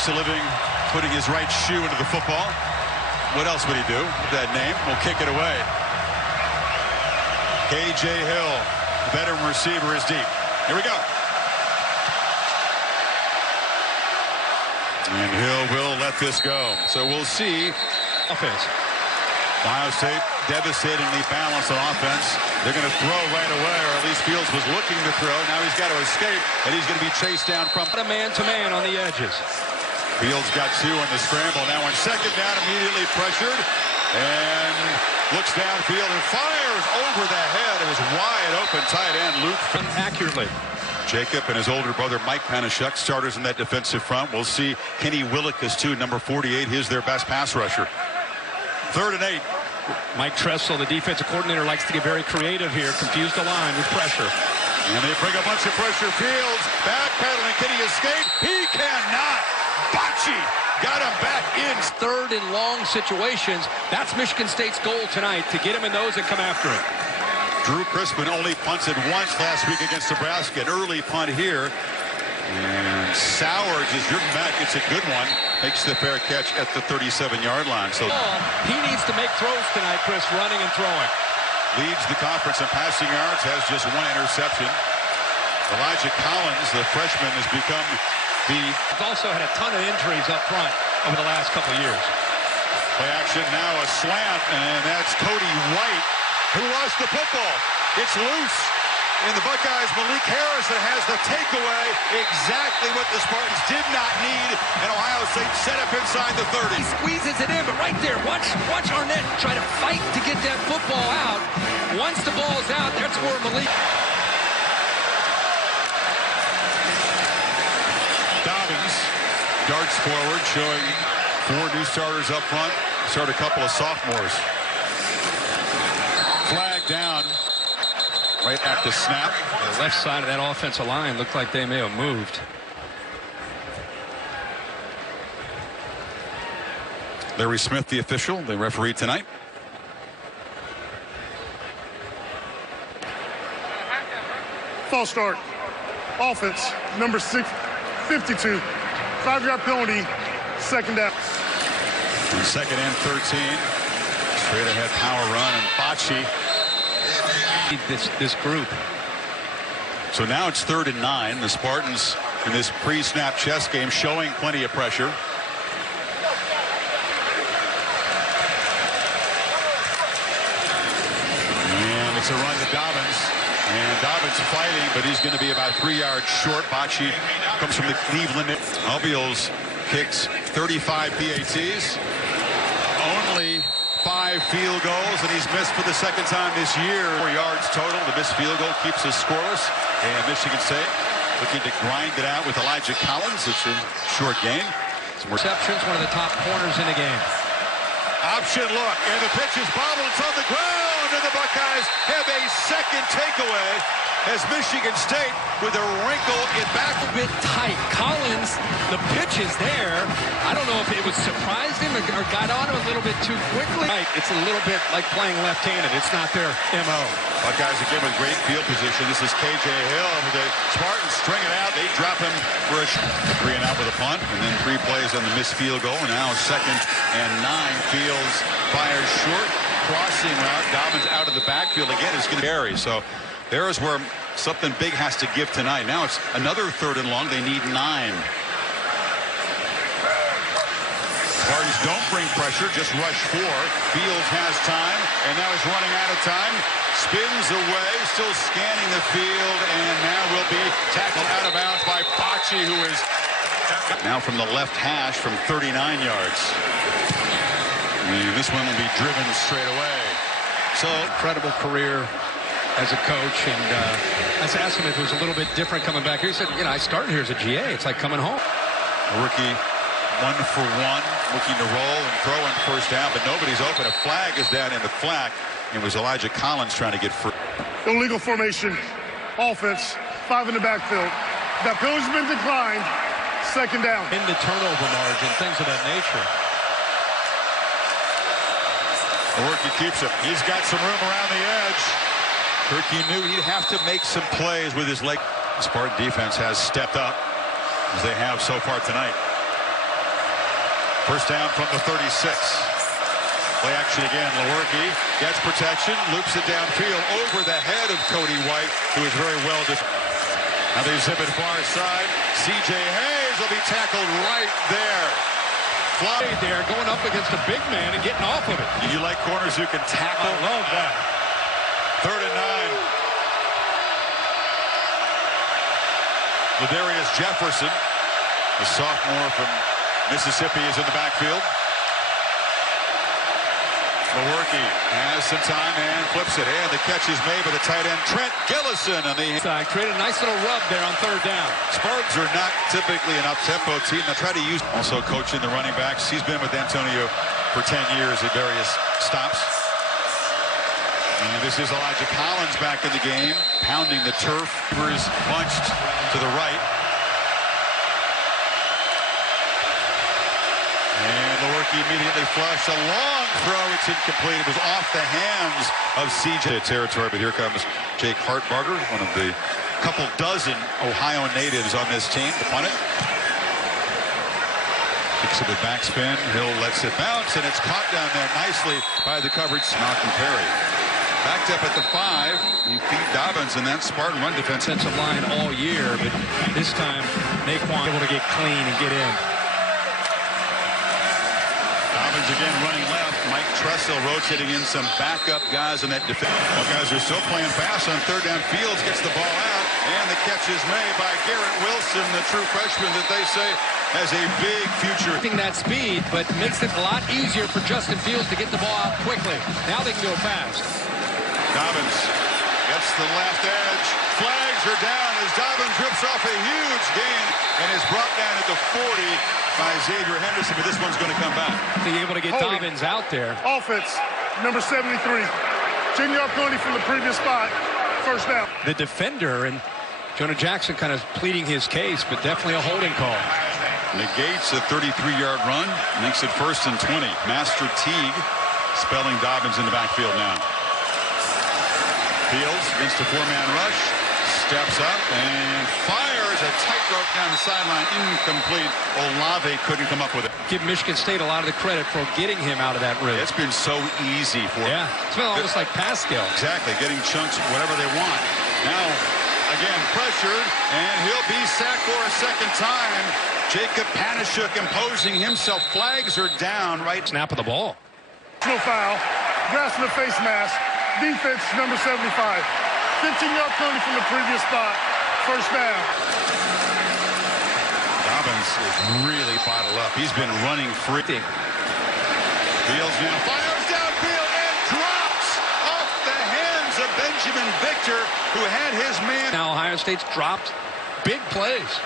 makes a living putting his right shoe into the football. What else would he do with that name? We'll kick it away. K.J. Hill, the veteran receiver, is deep. Here we go. And Hill will let this go. So we'll see. Offense. Ohio State devastatingly balanced on offense. They're going to throw right away, or at least Fields was looking to throw. Now he's got to escape, and he's going to be chased down from a man-to-man on the edges. Fields got 2 on the scramble. Now on second down, immediately pressured, and looks downfield and fires over the head of his wide-open tight end, Luke. Accurately. Jacob and his older brother, Mike Panashuk, starters in that defensive front. We'll see Kenny Willekes, too, number 48. He's their best pass rusher. 3rd and 8. Mike Tressel, the defensive coordinator, likes to get very creative here. Confuse the line with pressure. And they bring a bunch of pressure. Fields backpedaling. Can he escape? He cannot. Bocci got him back in. 3rd and long situations. That's Michigan State's goal tonight, to get him in those and come after him. Drew Crispin only punted once last week against Nebraska. An early punt here. And Sowers is your back. It's a good one. Makes the fair catch at the 37-yard line. So he needs to make throws tonight, Chris, running and throwing. Leads the conference in passing yards, has just 1 interception. Elijah Collins, the freshman, has become He's also had a ton of injuries up front over the last couple of years. Play action now, a slant, and that's Cody White, who lost the football. It's loose. And the Buckeyes, Malik Harrison has the takeaway. Exactly what the Spartans did not need. And Ohio State set up inside the 30. He squeezes it in, but right there, watch Arnett try to fight to get that football out. Once the ball's out, that's where Malik. Dobbins darts forward, showing 4 new starters up front. Start a couple of sophomores. Flag down. Right at the snap. The left side of that offensive line looked like they may have moved. Larry Smith, the official, the referee tonight. False start. Offense, number 52. 5-yard penalty, 2nd down. And 2nd and 13. Straight ahead power run, and Bocci. This group. So now it's 3rd and 9. The Spartans in this pre-snap chess game showing plenty of pressure. And it's a run to Dobbins. And Dobbins fighting, but he's going to be about 3 yards short. Bocci comes from the Cleveland. Albiol's kicks 35 PATs. Only 5 field goals, and he's missed for the 2nd time this year. 4 yards total. The missed field goal keeps us scoreless. And Michigan State looking to grind it out with Elijah Collins. It's a short game. Some receptions, one of the top corners in the game. Option look, and the pitch is bobbled. It's on the ground, and the Buckeyes have a 2nd takeaway as Michigan State with a wrinkle in back. A bit tight. Collins, the pitch is there. I don't know if it was surprised him or got on him a little bit too quickly. Right, it's a little bit like playing left-handed. It's not their M.O. Buckeyes again with great field position. This is K.J. Hill. The Spartans string it out. They drop him for a 3 and out with a punt, and then 3 plays on the missed field goal. And now 2nd and 9. Fields fires short. Crossing route. Dobbins out of the backfield again. It's going to carry. So there is where something big has to give tonight. Now it's another 3rd and long. They need 9. Spartans don't bring pressure, just rush 4. Fields has time, and now he's running out of time. Spins away, still scanning the field, and now will be tackled out of bounds by Bocci, who is now from the left hash from 39 yards. And this one will be driven straight away. So incredible career as a coach, and I asked him if it was a little bit different coming back here. He said, you know, I started here as a GA. It's like coming home. A rookie 1 for 1, looking to roll and throw in 1st down, but nobody's open. A flag is down in the flag. It was Elijah Collins trying to get free. Illegal formation. Offense, 5 in the backfield. That penalty's been declined. 2nd down. In the turnover margin, things of that nature. The rookie keeps it. He's got some room around the edge. Kirky knew he'd have to make some plays with his leg. The Spartan defense has stepped up, as they have so far tonight. First down from the 36. Play action again. Lewerke gets protection, loops it downfield over the head of Cody White, who is very well. Now they zip it far side. C.J. Hayes will be tackled right there. Fly there, going up against a big man and getting off of it. You like corners who can tackle? I love that. 3rd and 9. Ladarius Jefferson, the sophomore from Mississippi, is in the backfield. Lewerke has some time and flips it. And the catch is made by the tight end, Trent Gillison. On the side, created a nice little rub there on 3rd down. Spartans are not typically an up-tempo team. They'll try to use also coaching the running backs. He's been with Antonio for 10 years at various stops. And this is Elijah Collins back in the game, pounding the turf. Rivers bunched to the right. And Lewerke immediately flushed a long throw. It's incomplete. It was off the hands of C.J. territory, but here comes Jake Hartbarger, one of the couple dozen Ohio natives on this team to punt it. Kicks it with backspin. Hill lets it bounce, and it's caught down there nicely by the coverage. Malcolm Perry. Backed up at the 5. He beat Dobbins in that Spartan run defensive line all year, but this time Naquan able to get clean and get in. Dobbins again running left. Mike Tressel rotating in some backup guys in that defense. Guys are still playing fast on 3rd down. Fields gets the ball out, and the catch is made by Garrett Wilson, the true freshman that they say has a big future. That speed, but makes it a lot easier for Justin Fields to get the ball out quickly. Now they can go fast. Dobbins gets the left edge. Flags are down as Dobbins rips off a huge gain and is brought down at the 40 by Xavier Henderson, but this one's going to come back. Being able to get Dobbins out there. Offense, number 73. 10-yard penalty from the previous spot. First down. The defender, and Jonah Jackson kind of pleading his case, but definitely a holding call. Negates a 33-yard run. Makes it 1st and 20. Master Teague spelling Dobbins in the backfield now. Fields against a 4-man rush. Steps up and fires a tightrope down the sideline. Incomplete. Olave couldn't come up with it. Give Michigan State a lot of the credit for getting him out of that rig. It's been so easy for him. Yeah, it's been almost like pass skill. Exactly, getting chunks, whatever they want. Now, again, pressured, and he'll be sacked for a 2nd time. Jacob Panashuk imposing himself. Flags are down right. Snap of the ball. No foul. Grasping the face mask. Defense, number 75. 15-yard penalty from the previous spot. First down. Dobbins is really bottled up. He's been running free. Fields now fires downfield and drops off the hands of Benjamin Victor, who had his man. Now Ohio State's dropped big plays.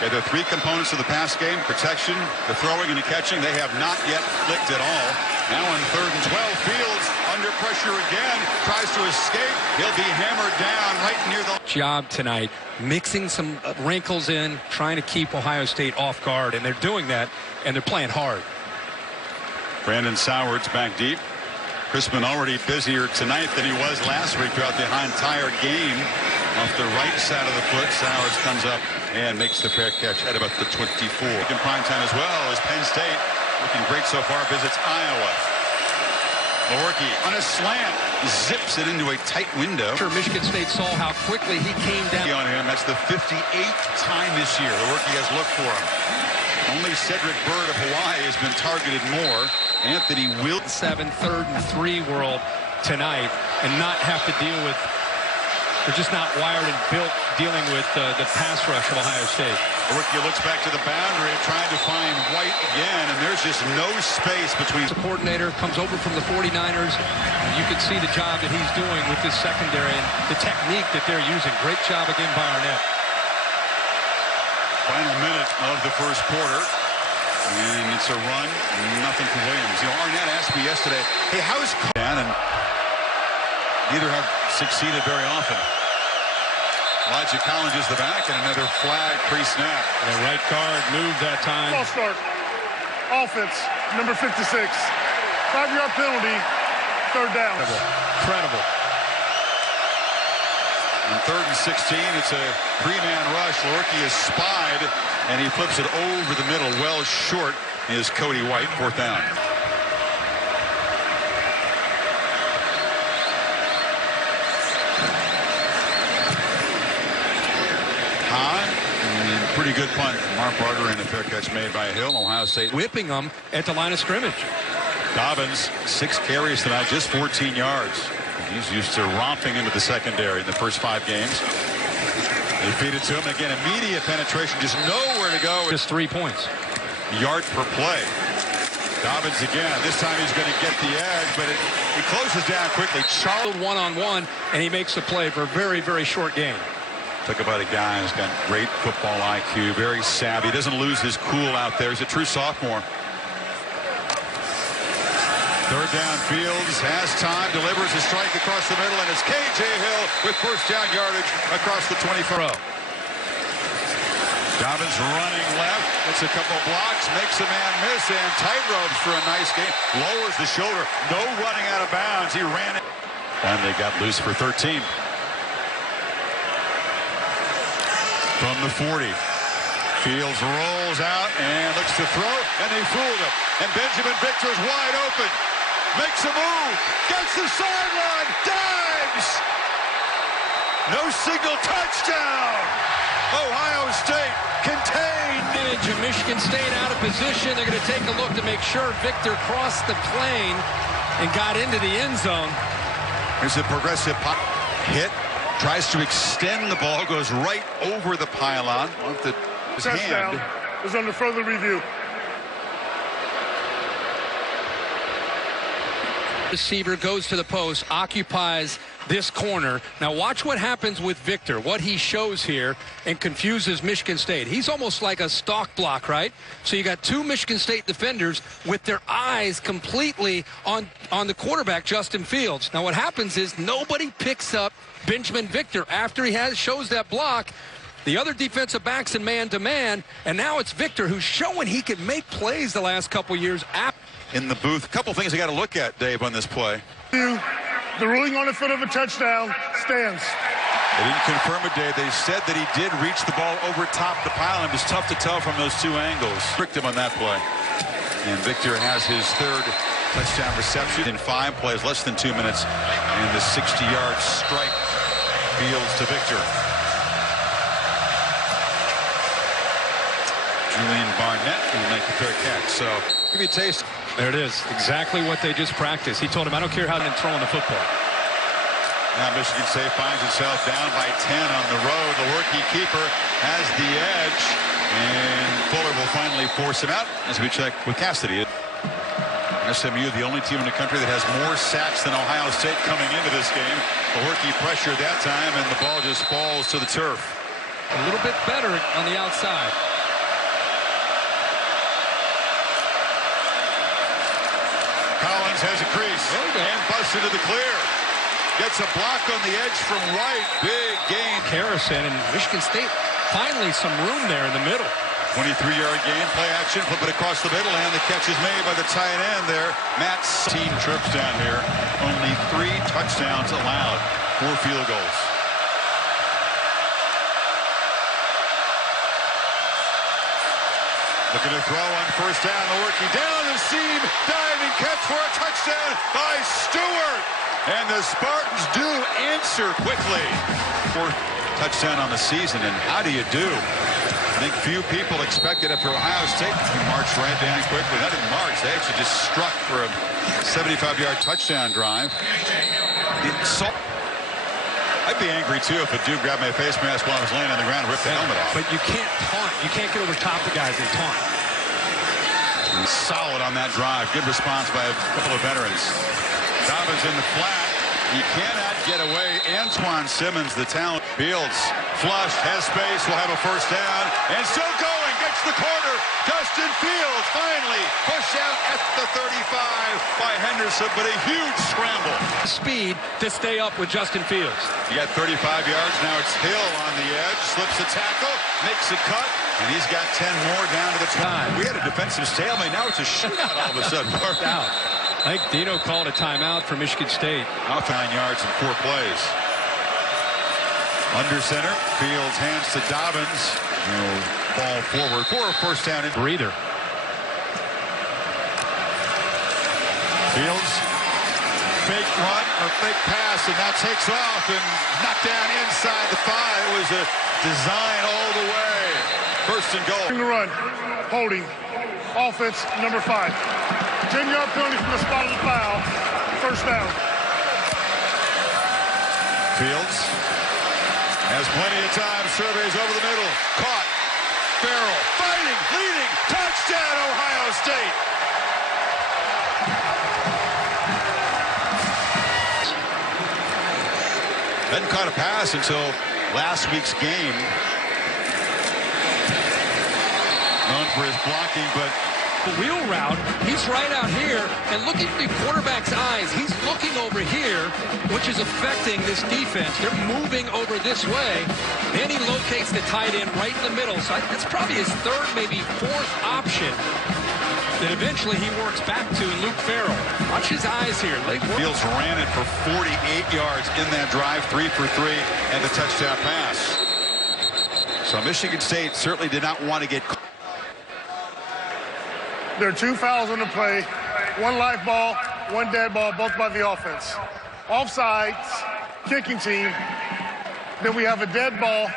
Yeah, there are 3 components of the pass game: protection, the throwing, and the catching. They have not yet clicked at all. Now on 3rd and 12, Fields under pressure again, tries to escape. He'll be hammered down right near the job tonight, mixing some wrinkles in, trying to keep Ohio State off guard, and they're doing that, and they're playing hard. Brandon Sowards back deep. Crispin already busier tonight than he was last week throughout the entire game. Off the right side of the foot, Sowards comes up and makes the fair catch at about the 24. In prime time as well as Penn State, looking great so far, visits Iowa. Lewerke on a slant, zips it into a tight window. Sure, Michigan State saw how quickly he came down on him. That's the 58th time this year Lewerke has looked for him. Only Cedric Byrd of Hawaii has been targeted more. Anthony Will 7, 3rd and 3 world tonight, and not have to deal with. They're just not wired and built dealing with the pass rush of Ohio State. Lewerke looks back to the boundary, trying to find White again, and there's just no space between. The coordinator comes over from the 49ers. You can see the job that he's doing with this secondary and the technique that they're using. Great job again by Arnett. Final minute of the 1st quarter. And it's a run, nothing for Williams. You know, Arnett asked me yesterday, hey, how's down? And neither have succeeded very often. Elijah Collins is the back, and another flag pre-snap. The right guard moved that time. Ball start. Offense, number 56. 5-yard penalty, 3rd down. Incredible. On 3rd and 16, it's a 3-man rush. Lewerke is spied and he flips it over the middle. Well short is Cody White. 4th down. Pretty good punt. Mark Barger, and a fair catch made by Hill. Ohio State whipping them at the line of scrimmage. Dobbins, 6 carries tonight, just 14 yards. He's used to romping into the secondary in the first 5 games. They feed it to him. Again, immediate penetration, just nowhere to go. Just 3 points. Yard per play. Dobbins again. This time he's going to get the edge, but he closes down quickly. Charles one-on-one, and he makes the play for a very, very short gain. Talk about a guy who's got great football IQ, very savvy, doesn't lose his cool out there. He's a true sophomore. 3rd down, Fields has time, delivers a strike across the middle, and it's K.J. Hill with 1st down yardage across the 25. Dobbins running left, gets a couple blocks, makes a man miss, and tight ropes for a nice game. Lowers the shoulder, no running out of bounds. He ran it, and they got loose for 13. From the 40, Fields rolls out and looks to throw, and they fooled him. And Benjamin Victor's wide open, makes a move, gets the sideline, dives! No signal, touchdown! Ohio State contained. Michigan State out of position. They're going to take a look to make sure Victor crossed the plane and got into the end zone. Here's a progressive pop hit. Tries to extend the ball, goes right over the pylon. His touchdown hand is under further review. Receiver goes to the post, occupies this corner. Now watch what happens with Victor, what he shows here, and confuses Michigan State. He's almost like a stalk block, right? So you got 2 Michigan State defenders with their eyes completely on the quarterback, Justin Fields. Now what happens is nobody picks up Benjamin Victor after he shows that block. The other defensive backs in man-to-man, and now it's Victor who's showing he can make plays the last couple years. In the booth, a couple things you got to look at, Dave, on this play. The ruling on the foot of a touchdown stands. They didn't confirm it, Dave. They said that he did reach the ball over top the pylon. It was tough to tell from those 2 angles. Tricked him on that play. And Victor has his 3rd touchdown reception in 5 plays, less than 2 minutes, and the 60-yard strike. Fields to Victor. Julian Barnett will make the fair catch. So give me a taste. There it is. Exactly what they just practiced. He told him, I don't care how they're throwing the football. Now Michigan State finds itself down by 10 on the road. The Lorky keeper has the edge, and Fuller will finally force him out as we check with Cassidy. SMU, the only team in the country that has more sacks than Ohio State coming into this game. The Lorky pressured that time, and the ball just falls to the turf. A little bit better on the outside. Collins has a crease and busts into the clear. Gets a block on the edge from right. Big gain. Harrison, and Michigan State finally some room there in the middle. 23-yard gain, play action, flip it across the middle, and the catch is made by the tight end there. Matt's team trips down here. Only 3 touchdowns allowed, 4 field goals. Looking to throw on 1st down. Lorky down the seam, diving catch for a touchdown by Stewart. And the Spartans do answer quickly. 4th touchdown on the season, and how do you do? I think few people expected after Ohio State marched right down quickly. Not even marched, they actually just struck for a 75-yard touchdown drive. I'd be angry too if a dude grabbed my face mask while I was laying on the ground and ripped the helmet off. But you can't taunt. You can't get over top of guys and taunt. Solid on that drive. Good response by a couple of veterans. Dobbins in the flat. He cannot get away. Antoine Simmons, the talent. Fields flushed, has space, will have a 1st down, and still going, gets the corner. Justin Fields finally pushed out at the 35 by Henderson, but a huge scramble. Speed to stay up with Justin Fields. He got 35 yards, now it's Hill on the edge, slips a tackle, makes a cut, and he's got 10 more down to the time. We had a defensive stalemate, now it's a shootout all of a sudden. Out. I think Dino called a timeout for Michigan State. Off 9 yards in 4 plays. Under center, Fields hands to Dobbins. Ball forward for a first down. Breather. Fields, fake run or fake pass, and now takes off and knocked down inside the 5. It was a design all the way. First and goal. The run, holding, offense number 5. 10-yard penalty from the spot of the foul. First down. Fields has plenty of time. Surveys over the middle. Caught. Farrell fighting, leading. Touchdown, Ohio State. Hadn't caught a pass until last week's game. Known for his blocking, but The wheel route, he's right out here, and looking at the quarterback's eyes, he's looking over here, which is affecting this defense. They're moving over this way. Then he locates the tight end right in the middle. So that's probably his third, maybe fourth option that eventually he works back to Luke Farrell. Watch his eyes here. Fields ran it for 48 yards in that drive, 3 for 3, and a touchdown pass. So Michigan State certainly did not want to get caught. There are 2 fouls on the play, 1 live ball, 1 dead ball, both by the offense. Offsides, kicking team. Then we have a dead ball,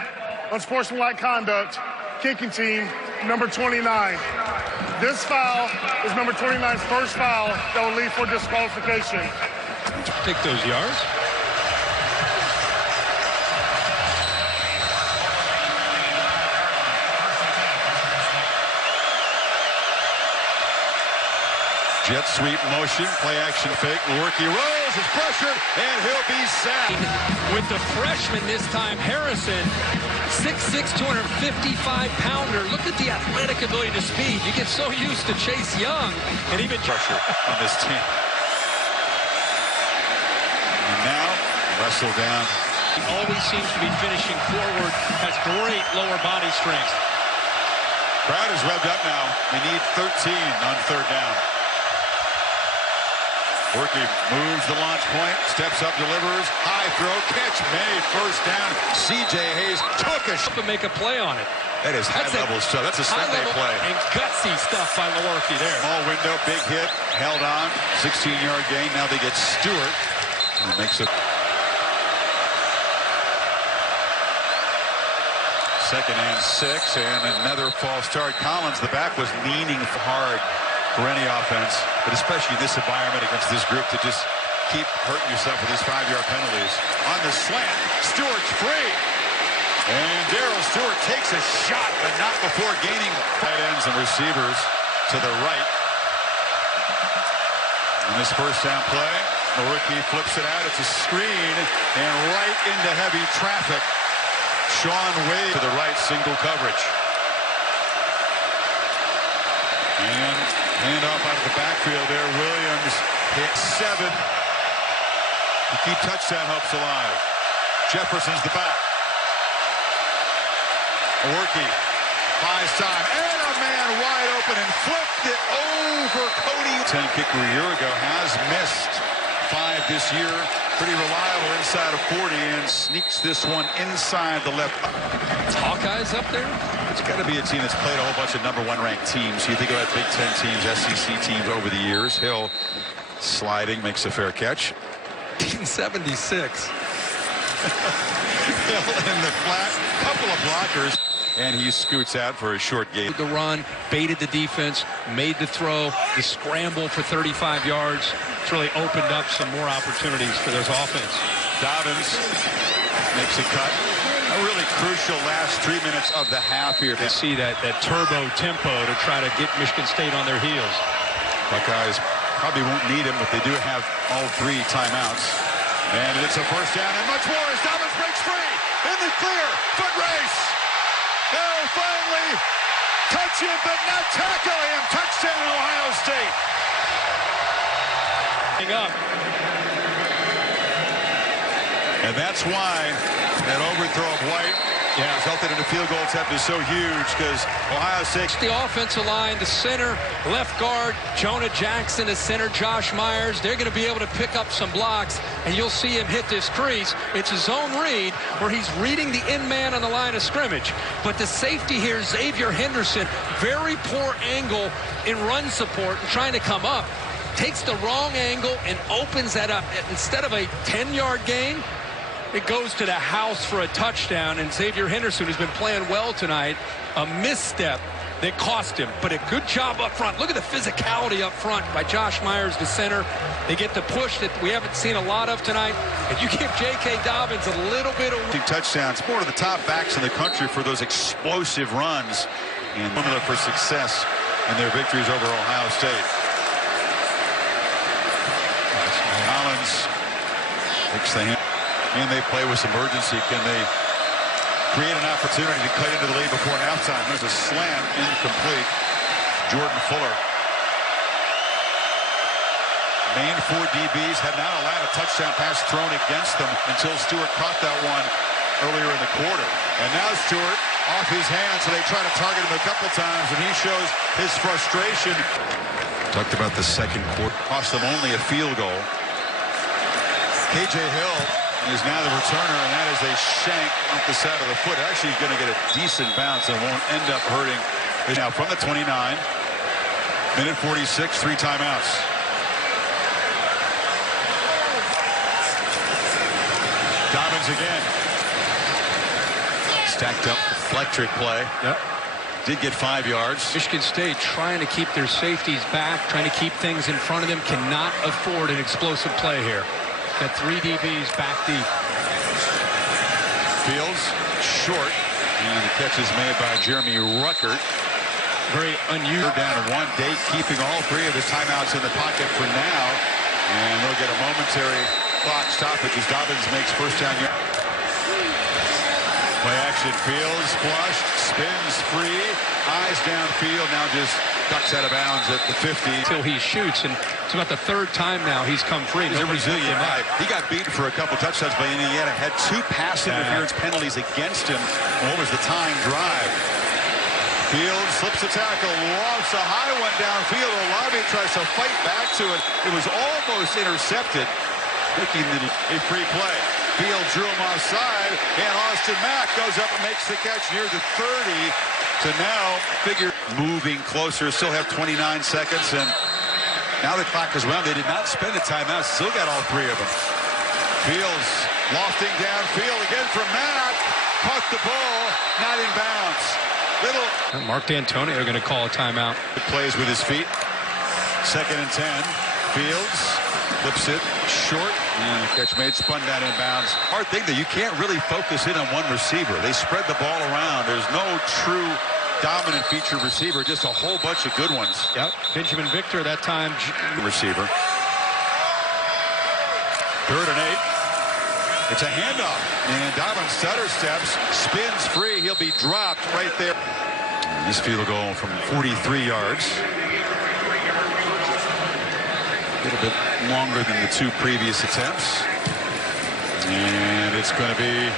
unsportsmanlike conduct, kicking team, number 29. This foul is number 29's first foul that will lead for disqualification. Take those yards. Jet sweep motion, play action fake. Lewerke rolls, is pressured, and he'll be sacked. With the freshman this time, Harrison, 6'6", 255-pounder. Look at the athletic ability to speed. You get so used to Chase Young, and even Pressure on this team. And now, wrestle down. He always seems to be finishing forward, has great lower body strength. Crowd is revved up now. They need 13 on third down. Lewerke moves the launch point, steps up, delivers, high throw, catch made, first down. C.J. Hayes took a shot. To make a play on it. That is high-level stuff. That's a Sunday play. And gutsy stuff by Lewerke there. Small window, big hit, held on, 16-yard gain. Now they get Stewart. He makes it. Second and 6, and another false start. Collins, the back, was leaning hard for any offense, but especially in this environment against this group, to just keep hurting yourself with these 5-yard penalties. On the slant, Stewart's free. And Darrell Stewart takes a shot, but not before gaining tight ends and receivers to the right. In this first down play, Lewerke flips it out. It's a screen, and right into heavy traffic. Sean Wade to the right, single coverage. And handoff out of the backfield there. Williams hit 7. To keep touchdown hopes alive. Jefferson's the back. Lewerke buys time, and a man wide open, and flipped it over Cody. 10 kicker a year ago, has missed 5 this year. Pretty reliable inside of 40, and sneaks this one inside the left. Hawkeyes up there? It's got to be a team that's played a whole bunch of #1 ranked teams. You think about Big Ten teams, SEC teams over the years. Hill sliding, makes a fair catch. 76. Hill in the flat, couple of blockers, and he scoots out for a short gain. The run, baited the defense, made the throw, the scramble for 35 yards. It's really opened up some more opportunities for those offense. Dobbins makes a cut. A really crucial last 3 minutes of the half here. They see that turbo tempo to try to get Michigan State on their heels. Buckeyes probably won't need him, but they do have all 3 timeouts. And it's a first down and much more as Dobbins breaks free. In the clear, foot race. They'll finally touch him, but not tackle him. Touchdown, Ohio State. Up. And that's why that overthrow of White Yeah. Resulted in a field goal attempt is so huge because Ohio State. The offensive line, the center, left guard, Jonah Jackson, the center, Josh Myers. They're going to be able to pick up some blocks, and you'll see him hit this crease. It's a zone read where he's reading the in man on the line of scrimmage. But the safety here, Xavier Henderson, very poor angle in run support and trying to come up. Takes the wrong angle and opens that up. Instead of a 10-yard gain, it goes to the house for a touchdown. And Xavier Henderson, who's been playing well tonight, a misstep that cost him. But a good job up front. Look at the physicality up front by Josh Myers, the center. They get the push that we haven't seen a lot of tonight. And you give J.K. Dobbins a little bit of touchdowns. More to the top backs in the country for those explosive runs. And formula for success in their victories over Ohio State. Collins takes the hand. And they play with some urgency. Can they create an opportunity to cut into the lead before halftime? There's a slam, incomplete. Jordan Fuller. Main 4 DBs have not allowed a touchdown pass thrown against them until Stewart caught that one earlier in the quarter. And now Stewart off his hands, so they try to target him a couple times, and he shows his frustration. Talked about the second quarter. Cost them only a field goal. KJ Hill is now the returner, and that is a shank off the side of the foot. Actually, he's going to get a decent bounce and won't end up hurting. Now from the 29, minute 46, 3 timeouts. Dobbins again. Stacked up, electric play. Yep. Did get 5 yards. Michigan State trying to keep their safeties back, trying to keep things in front of them, cannot afford an explosive play here. Got 3 DBs back deep. Fields short, and the catch is made by Jeremy Ruckert. Very unusual. Down to 1 day, keeping all 3 of his timeouts in the pocket for now, and they'll get a momentary clock stoppage as Dobbins makes first down. Play action, Fields flushed, spins free, eyes downfield, now just ducks out of bounds at the 50. Until he shoots, and it's about the 3rd time now he's come free. He's a resilient guy. He got beaten for a couple touchdowns, but Indiana had 2 pass interference penalties against him. What was the tying drive? Fields slips a tackle, lofts a high one downfield. Olave tries to fight back to it. It was almost intercepted, making a free play. Field drew him offside, and Austin Mack goes up and makes the catch near the 30 to now figure moving closer. Still have 29 seconds, and now the clock is around. They did not spend a timeout. Still got all 3 of them. Fields lofting downfield again from Mack. Caught the ball, not in bounds. Mark D'Antonio are going to call a timeout. Plays with his feet. 2nd and 10. Fields flips it short, and the catch made, spun down in bounds. Hard thing that you can't really focus in on one receiver. They spread the ball around. There's no true dominant feature receiver, just a whole bunch of good ones. Yep. Benjamin Victor that time. Receiver. 3rd and 8. It's a handoff, and Dobbins stutter steps, spins free. He'll be dropped right there. And this field goal from 43 yards. A little bit longer than the 2 previous attempts. And it's going to be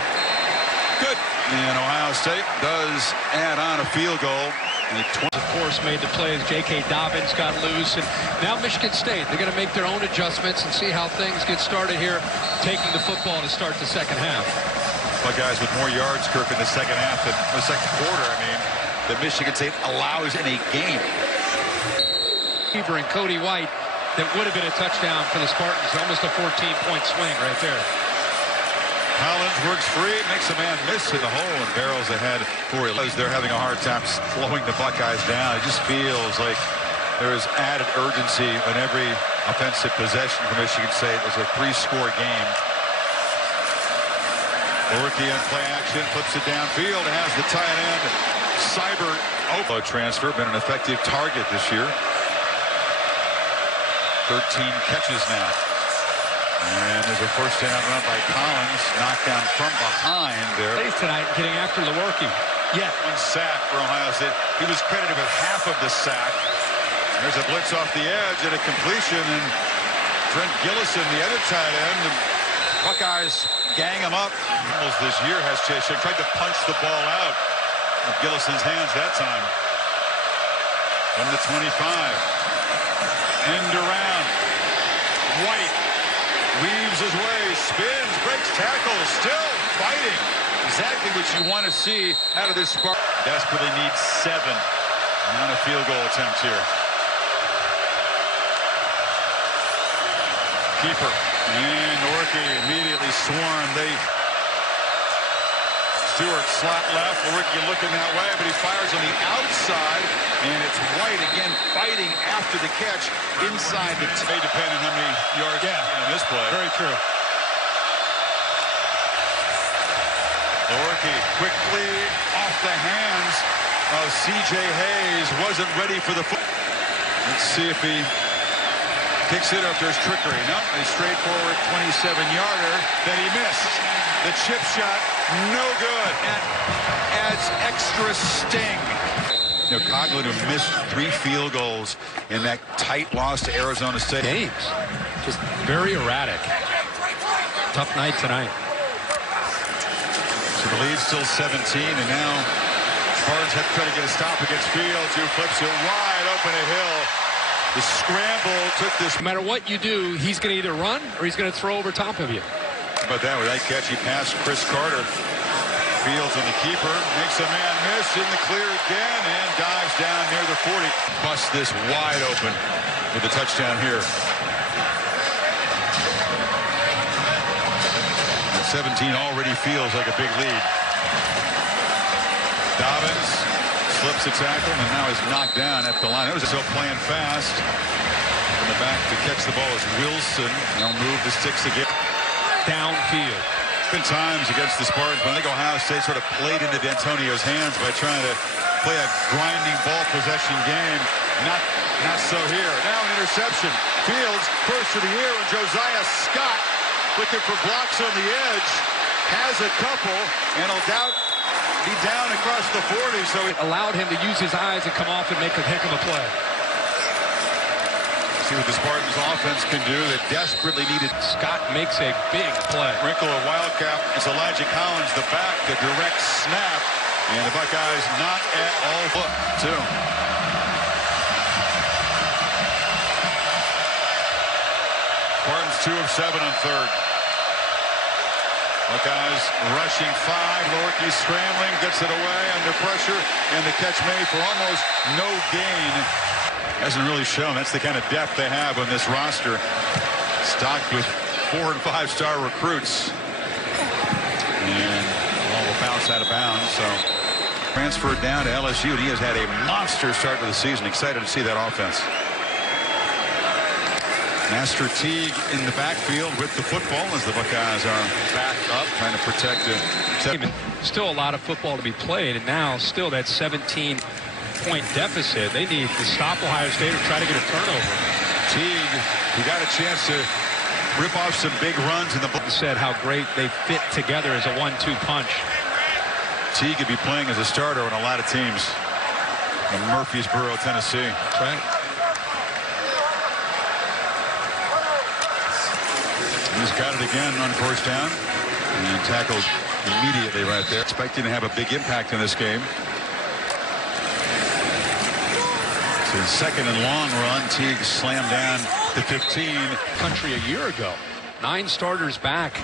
good. And Ohio State does add on a field goal. And of course, made the play as J.K. Dobbins got loose. And now Michigan State, they're going to make their own adjustments and see how things get started here, taking the football to start the second half. Buckeyes with more yards, Kirk, in the second half than the second quarter, I mean, that Michigan State allows in a game. Heber and Cody White, that would have been a touchdown for the Spartans. Almost a 14-point swing right there. Collins works free, makes a man miss in the hole, and barrels ahead for it. They're having a hard time slowing the Buckeyes down. It just feels like there is added urgency on every offensive possession for Michigan State. It's a 3-score game. Borky on play action, flips it downfield, has the tight end. Cyber transfer, been an effective target this year. 13 catches now. And there's a first down run by Collins, knocked down from behind there. Tonight, getting after Lewerke. Yeah. 1 sack for Ohio State. He was credited with half of the sack. There's a blitz off the edge and a completion, and Trent Gillison, the other tight end. The Buckeyes gang him up. Almost this year has Chase tried to punch the ball out of Gillison's hands that time. From the 25. End around. White weaves his way, spins, breaks tackles, still fighting. Exactly what you want to see out of this Spartan. Desperately needs 7. Not a field goal attempt here. Keeper. And Orky immediately swarmed. Stewart slot left. Orky looking that way, but he fires on the outside, and it's White again fighting after the catch inside the may depend on how many yards in this play. Very true. Orky quickly off the hands of C.J. Hayes. Wasn't ready for the foot. Let's see if he kicks it or if there's trickery. No, a straightforward 27-yarder that he missed. The chip shot, no good. That adds extra sting. You know, Coughlin, who missed 3 field goals in that tight loss to Arizona State. Games, just very erratic. Tough night tonight. So the lead's still 17, and now Spartans have to try to get a stop against Fields, who flips it wide open at Hill. The scramble took this. No matter what you do, he's going to either run or he's going to throw over top of you. How about that? With that catch, he passed Chris Carter. Fields and the keeper makes a man miss in the clear again and dives down near the 40. Busts this wide open with the touchdown here. And 17 already feels like a big lead. Dobbins slips a tackle and now is knocked down at the line. It was still playing fast. In the back to catch the ball is Wilson. They'll move the sticks again. Downfield. Been times against the Spartans, but I think Ohio State sort of played into D'Antonio's hands by trying to play a grinding ball possession game. Not so here. Now an interception. Fields first of the year, and Josiah Scott looking for blocks on the edge. Has a couple, and will be down across the 40. So It allowed him to use his eyes and come off and make a heck of a play. See what the Spartans offense can do. They desperately needed. Scott makes a big play. Wrinkle of Wildcat. It's Elijah Collins, the back, the direct snap. And the Buckeyes not at all foot, too. Spartans 2 of 7 on third. Buckeyes rushing 5. Lorky scrambling, gets it away under pressure, and the catch made for almost no gain. Hasn't really shown. That's the kind of depth they have on this roster. Stocked with 4- and 5-star recruits. And the ball will bounce out of bounds. So transferred down to LSU, and he has had a monster start to the season. Excited to see that offense. Master Teague in the backfield with the football as the Buckeyes are back up, trying to protect it. Still a lot of football to be played, and now still that 17-point deficit. They need to stop Ohio State or try to get a turnover. Teague, he got a chance to rip off some big runs in the book. Said how great they fit together as a 1-2 punch. Teague could be playing as a starter on a lot of teams in Murfreesboro, Tennessee. That's right. He's got it again on first down. And tackled immediately right there. Expecting to have a big impact in this game. It's his second and long run. Teague slammed down to 15. Country a year ago. 9 starters back.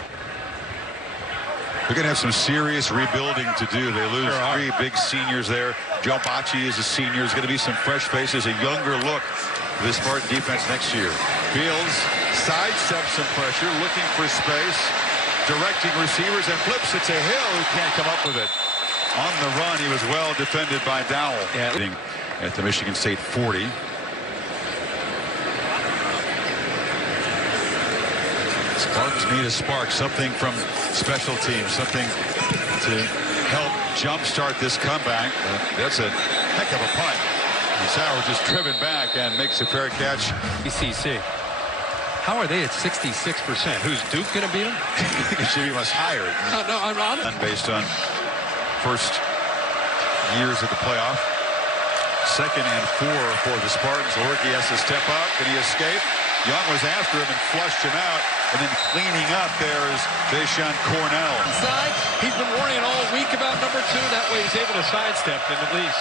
They're going to have some serious rebuilding to do. They lose 3 big seniors there. Joe Bacci is a senior. There's going to be some fresh faces, a younger look for this Spartan defense next year. Fields sidesteps some pressure, looking for space, directing receivers, and flips it to Hill, who can't come up with it. On the run, he was well defended by Dowell. Yeah. At the Michigan State 40. Spartans need a spark, something from special teams, something to help jumpstart this comeback. That's a heck of a punt. Sauer just driven back and makes a fair catch. ECC. How are they at 66%? Who's Duke going to beat them? It should be much higher. No, I'm not. Based on first years of the playoff. 2nd and 4 for the Spartans. Lewerke has to step up. Can he escape? Young was after him and flushed him out. And then cleaning up there is Deshaun Cornell. Inside, he's been worrying all week about number 2. That way he's able to sidestep him at least.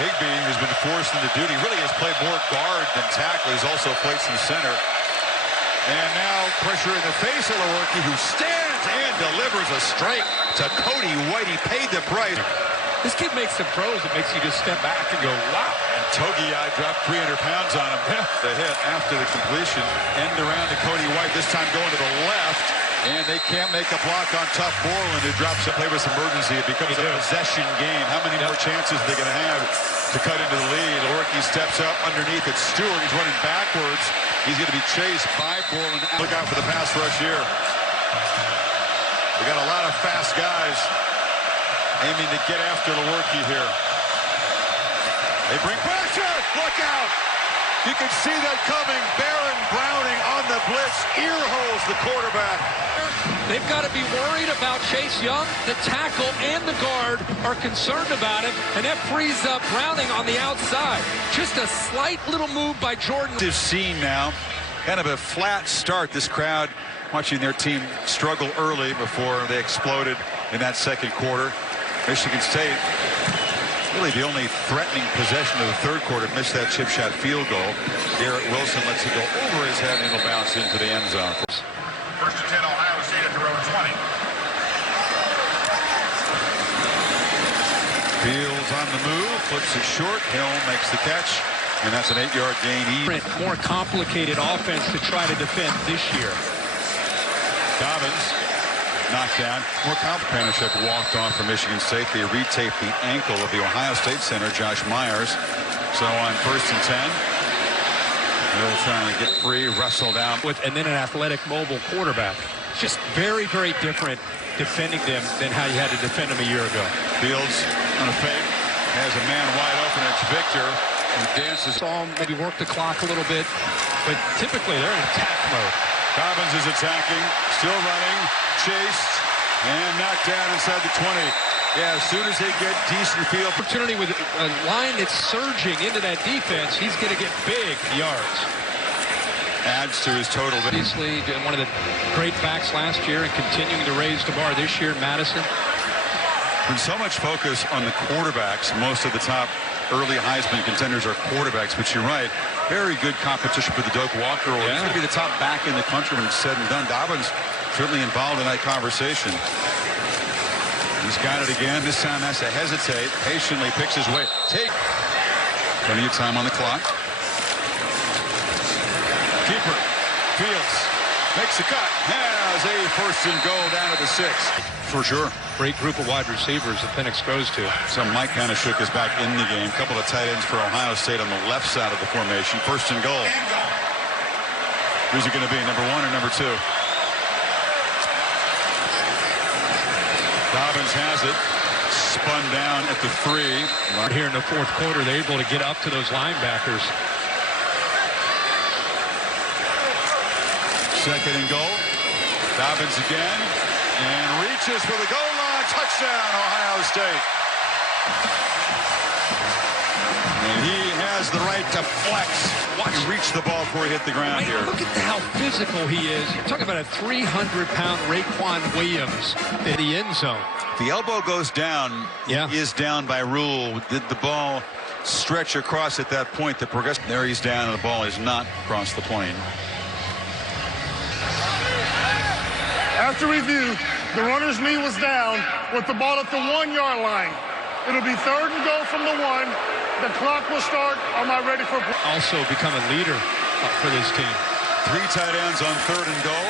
Higbee has been forced into duty. Really has played more guard than tackle. He's also played some center. And now pressure in the face of Lewerke, who stands and delivers a strike to Cody White. He paid the price. This kid makes some throws that makes you just step back and go, wow. And Togiai dropped 300 pounds on him. The hit after the completion. End around to Cody White, this time going to the left. And they can't make a block on Tough Borland, who drops a play with emergency. It becomes a possession game. How many more chances are they going to have to cut into the lead? Lewerke steps up underneath. It's Stewart. He's running backwards. He's going to be chased by Borland. Look out for the pass rush here. We got a lot of fast guys aiming to get after Lewerke here. They bring pressure. Look out. You can see that coming. Baron Browning on the blitz. Ear holes the quarterback. They've got to be worried about Chase Young. The tackle and the guard are concerned about him, and that frees up Browning on the outside. Just a slight little move by Jordan. This scene now, kind of a flat start. This crowd watching their team struggle early before they exploded in that second quarter. Michigan State, really the only threatening possession of the third quarter, missed that chip shot field goal. Garrett Wilson lets it go over his head and it'll bounce into the end zone. First and 10, Ohio State at their own 20. Fields on the move, flips it short. Hill makes the catch, and that's an 8-yard gain. More complicated offense to try to defend this year. Dobbins knocked down. More complicated. Panashek walked off for Michigan State. They retaped the ankle of the Ohio State center, Josh Myers. So on first and 10, Hill trying to get free, wrestled out. And then an athletic mobile quarterback. Just very, very different defending them than how you had to defend them a year ago. Fields on a fake, has a man wide open. It's Victor, who dances. Saw him maybe work the clock a little bit, but typically they're in attack mode. Dobbins is attacking, still running, chased, and knocked down inside the 20. Yeah, as soon as they get decent field Opportunity with a line that's surging into that defense, he's going to get big yards. Adds to his total. Obviously, one of the great backs last year and continuing to raise the bar this year in Madison. There's so much focus on the quarterbacks. Most of the top early Heisman contenders are quarterbacks, but you're right. Very good competition for the Doak Walker Award. He's going to be the top back in the country when it's said and done. Dobbins certainly involved in that conversation. He's got it again. This time has to hesitate. Patiently picks his way. Plenty of time on the clock. Keeper. Fields. Makes the cut. Has a first and goal down to the 6. For sure. Great group of wide receivers that Penix throws to. So Mike Panashek is back in the game. A couple of tight ends for Ohio State on the left side of the formation. First and goal. Who's it going to be, number 1 or number 2? Dobbins has it. Spun down at the 3. Here in the fourth quarter, they're able to get up to those linebackers. Second and goal. Dobbins again. And reaches for the goal line. Touchdown, Ohio State. And he has the right to flex. Watch him reach the ball before he hit the ground here. Look at how physical he is. You're talking about a 300-pound Raequan Williams in the end zone. The elbow goes down. Yeah. He is down by rule. Did the ball stretch across at that point? The progression. There he's down, and the ball is not across the plane. After review, the runner's knee was down with the ball at the 1-yard line. It'll be third and goal from the 1. The clock will start. Am I ready for... Also become a leader for this team. 3 tight ends on third and goal.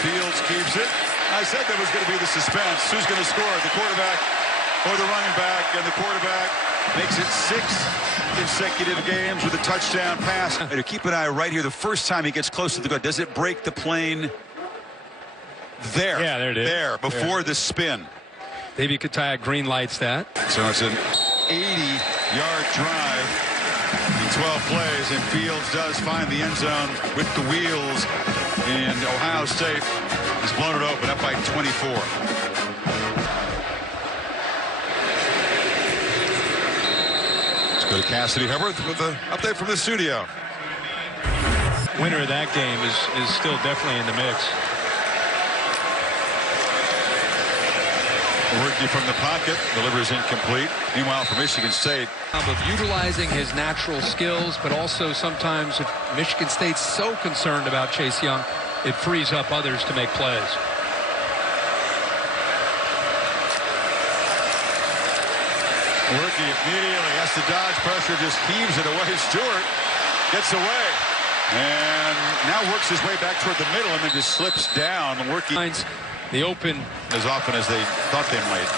Fields keeps it. I said there was going to be the suspense. Who's going to score? The quarterback or the running back? And the quarterback makes it 6 consecutive games with a touchdown pass. Keep an eye right here. The first time he gets close to the goal, does it break the plane? There. Yeah, there it is. There, before the spin. Maybe Kataia green lights that. So it's an 80-yard drive in 12 plays, and Fields does find the end zone with the wheels, and Ohio State has blown it open, up by 24. It's Go to Cassidy Hubbard with an update from the studio. Winner of that game is still definitely in the mix. Worky from the pocket, delivers incomplete. Meanwhile, for Michigan State, Of utilizing his natural skills, but also sometimes if Michigan State's so concerned about Chase Young, it frees up others to make plays. Worky immediately has to dodge pressure, just heaves it away. Stewart gets away and now works his way back toward the middle and then just slips down. Worky Finds the open as often as they thought they might.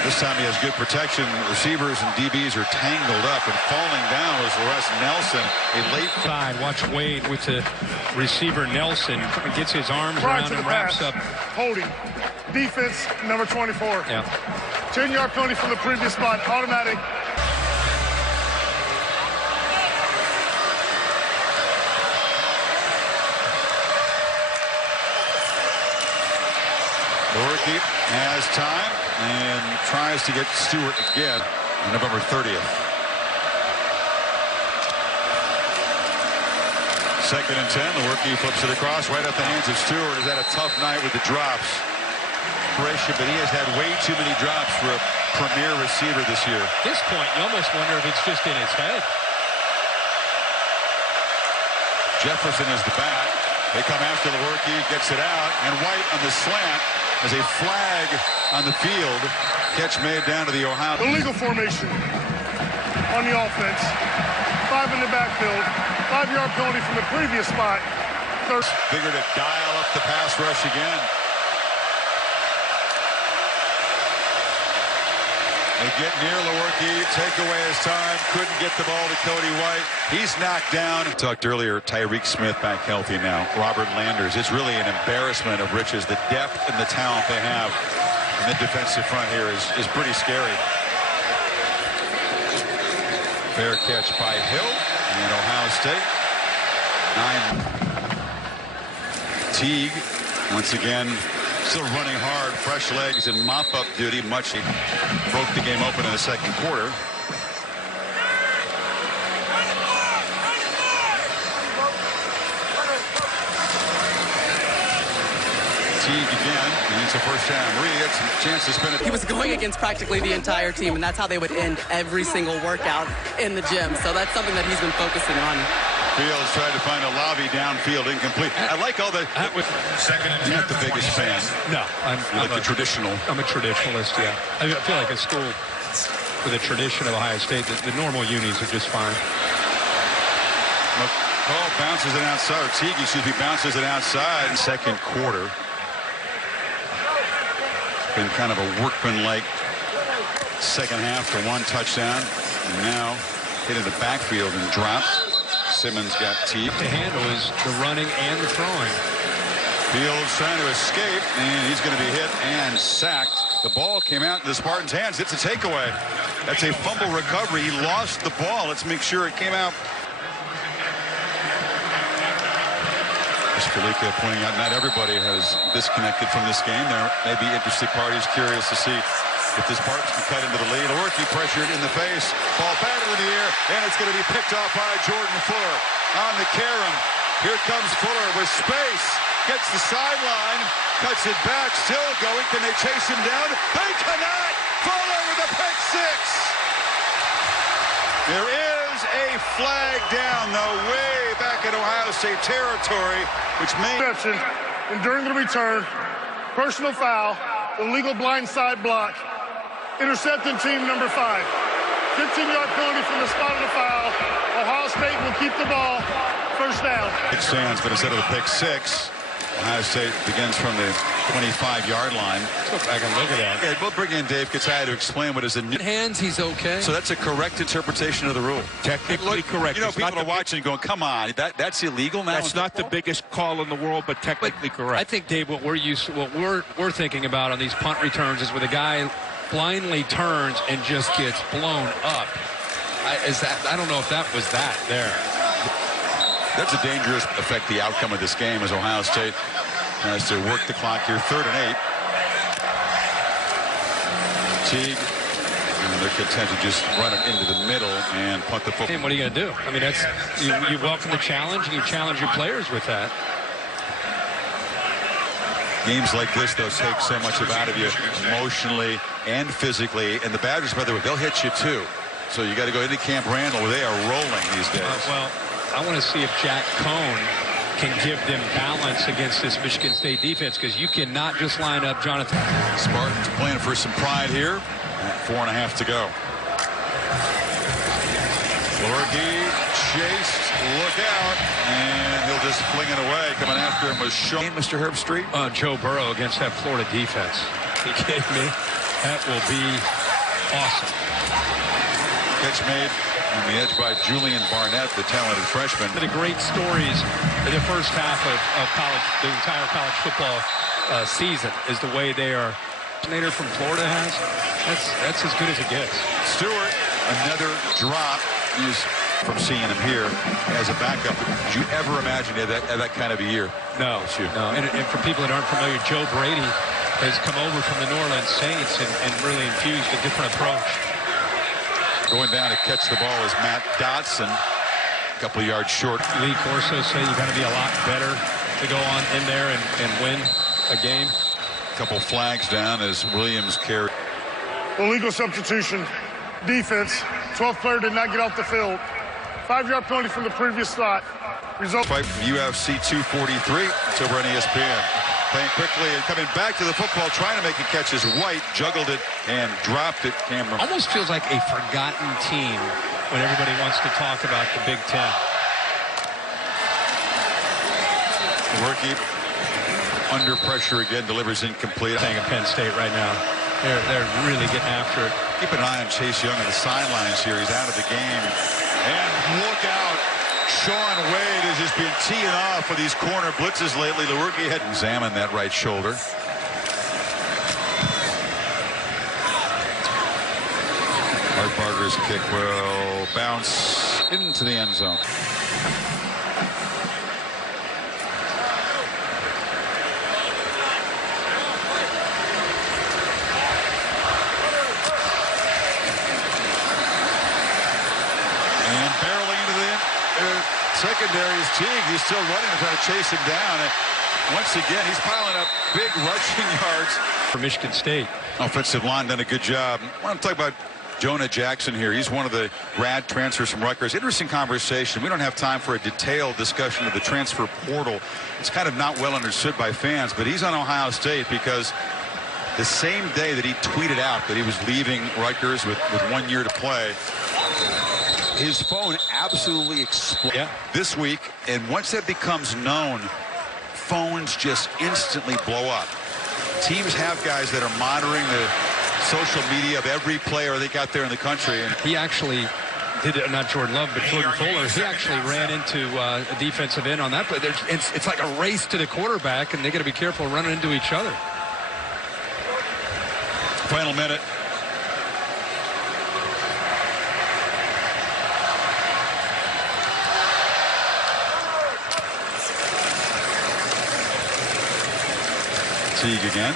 This time he has good protection. Receivers and DBs are tangled up, and falling down was Les Nelson. A late Side. Watch Wade with the receiver Nelson. Gets his arms Prior around to the and wraps pass, up. holding. Defense, number 24. Yeah. 10-yard penalty from the previous spot, automatic. Worky has time and tries to get Stewart again on November 30th. Second and 10. The Worky flips it across right at the hands of Stewart. He's had a tough night with the drops. But he has had way too many drops for a premier receiver this year. At this point, you almost wonder if it's just in his head. Jefferson is the back. They come after the Worky, gets it out, and White on the slant as a flag on the field. Catch made down to the Ohio. Illegal formation on the offense. 5 in the backfield. 5-yard penalty from the previous spot. Bigger to dial up the pass rush again. They get near Lewerke, take away his time, couldn't get the ball to Cody White. He's knocked down. Talked earlier, Tyreek Smith back healthy now. Robert Landers. It's really an embarrassment of riches. The depth and the talent they have in the defensive front here is pretty scary. Fair catch by Hill and Ohio State. 9. Teague, once again, still running hard, fresh legs and mop-up duty. Much he broke the game open in the second quarter. Teague again, and it's a first down. Reed gets a chance to spin it. He was going against practically the entire team, and that's how they would end every single workout in the gym. So that's something that he's been focusing on. Fields tried to find a lobby downfield, incomplete. I like all the. Second and 10. Not the biggest fan. No, I'm Like the traditional. I'm a traditionalist, yeah. I feel like a school with a tradition of Ohio State, the normal unis are just fine. McCall bounces it outside. Or Teague, excuse me, bounces it outside in second quarter. Been kind of a workman-like second half to one touchdown. And now hit in the backfield and dropped. Simmons got Teague. The handle is the running and the throwing. Fields trying to escape, and he's going to be hit and sacked. The ball came out in the Spartans' hands. It's a takeaway. That's a fumble recovery. He lost the ball. Let's make sure it came out. Felica pointing out not everybody has disconnected from this game. There may be interested parties curious to see if the Spartans can cut into the lead. Lewerke pressured in the face. Ball batted in the air, and it's going to be picked off by Jordan Fuller on the carom. Here comes Fuller with space. Gets the sideline. Cuts it back. Still going. Can they chase him down? They cannot! Fuller with a pick six! There is a flag down, though, way back in Ohio State territory, which may... And during the return, personal foul, illegal blindside block, intercepting team number 5. 15-yard penalty from the spot of the foul. Ohio State will keep the ball. First down. It stands, but instead of the pick six, Ohio State begins from the 25-yard line. Let's go back and look at that. Yeah, we'll bring in Dave Katai to explain what is a new... Hands, he's okay. So that's a correct interpretation of the rule. Technically correct. You know, It's people not are the watching going, come on, that's illegal now? That's not the biggest call in the world, but technically correct. I think, Dave, what we're thinking about on these punt returns is where the guy blindly turns and just gets blown up. I don't know if that was that there. That's a dangerous affect the outcome of this game as Ohio State has to work the clock here. 3rd and 8. Teague And they're content to just run it into the middle and punt the football. And what are you going to do? I mean, that's you welcome the challenge, and you challenge your players with that. Games like this, though, take so much out of you emotionally and physically. And the Badgers, by the way, they'll hit you too. So you got to go into Camp Randall where they are rolling these days. Well, I want to see if Jack Cohn can give them balance against this Michigan State defense, because you cannot just line up Jonathan. Spartans playing for some pride here. 4.5 to go. Lorgy chased, look out, and he'll just fling it away. Coming after him was Sean. Mr. Herbstreit. Joe Burrow against that Florida defense. He gave me. That will be awesome. Catch made on the edge by Julian Barnett, the talented freshman. The great stories in the first half of college, the entire college football season, is the way they are. Nader from Florida has. That's as good as it gets. Stewart, another drop. He's from seeing him here as a backup. Did you ever imagine he had that kind of a year? No. No. And for people that aren't familiar, Joe Brady has come over from the New Orleans Saints and really infused a different approach. Going down to catch the ball is Matt Dotson. A couple of yards short. Lee Corso said you got to be a lot better to go on in there and win a game. Couple flags down as Williams carried. Illegal substitution. Defense. 12th player did not get off the field. 5-yard penalty from the previous slot. Result. Fight from UFC 243. It's over on ESPN. Playing quickly and coming back to the football, trying to make a catch as White juggled it and dropped it. Cameron. Almost feels like a forgotten team when everybody wants to talk about the Big Ten. Rookie under pressure again, delivers incomplete. Saying at Penn State right now, they're really getting after it. Keep an eye on Chase Young on the sidelines here. He's out of the game. And look out. Sean Wade has just been teeing off with these corner blitzes lately. The rookie had examined that right shoulder. Art Barger's kick will bounce into the end zone. And barreling into the secondary is Teague. He's still running to try to chase him down. And once again, he's piling up big rushing yards. For Michigan State. Offensive line done a good job. I want to talk about Jonah Jackson here. He's one of the grad transfers from Rutgers. Interesting conversation. We don't have time for a detailed discussion of the transfer portal. It's kind of not well understood by fans, but he's on Ohio State because the same day that he tweeted out that he was leaving Rutgers with 1 year to play, his phone absolutely exploded this week. And once that becomes known, phones just instantly blow up. Teams have guys that are monitoring the social media of every player they got there in the country. And he actually did it, not Jordan Love, but Jordan Fuller. He actually ran into a defensive end on that play. It's like a race to the quarterback, and they got to be careful running into each other. Final minute. Teague again.